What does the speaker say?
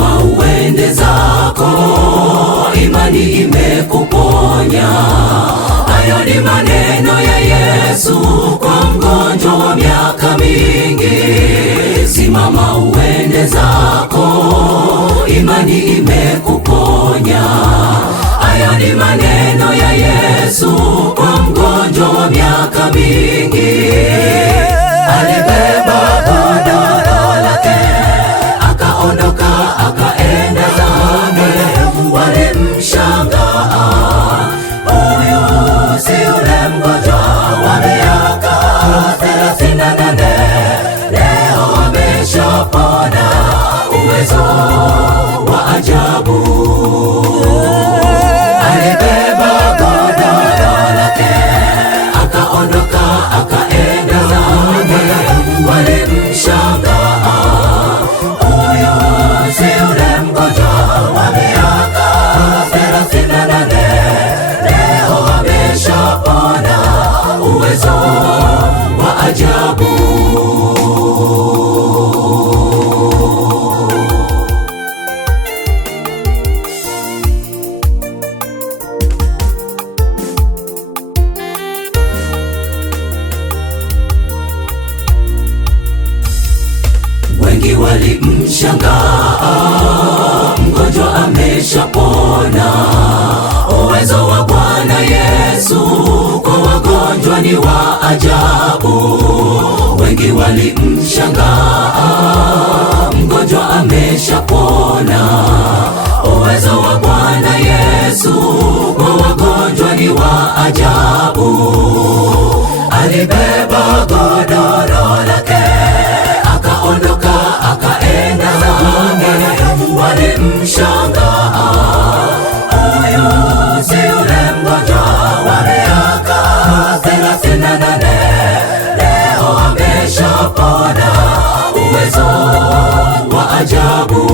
Simama uende zako, imani imekuponya. Hayo ni maneno ya Yesu kwa mgonjwa wa miaka mingi. Simama uende zako, imani imekuponya. Hayo ni maneno ya Yesu kwa mgonjwa wa miaka mingi. Alibeba godoro lake, akaondoka akaenda zake. Walimshangaa, huyu si yule mgonjwa wa miaka 38, leo ameshapona. Uwezo wa ajabu. Alibeba godoro lake, akaondoka akaenda zake. Walimshangaa, huyu si yule mgonjwa wa miaka 38, leo ameshapona. Uwezo wa ajabu. Wengi walimshangaa, mgonjwa ameshapona. Uwezo wa Bwana Yesu kwa wagonjwa ni wa ajabu. Wengi walimshangaa, mgonjwa ameshapona. Uwezo wa Bwana Yesu kwa wagonjwa ni wa ajabu. Alibeba godoro lake, akaondoka akaenda zake. Walimshangaa, huyu si yule mgonjwa wa miaka 38, leo ameshapona. Uwezo wa ajabu.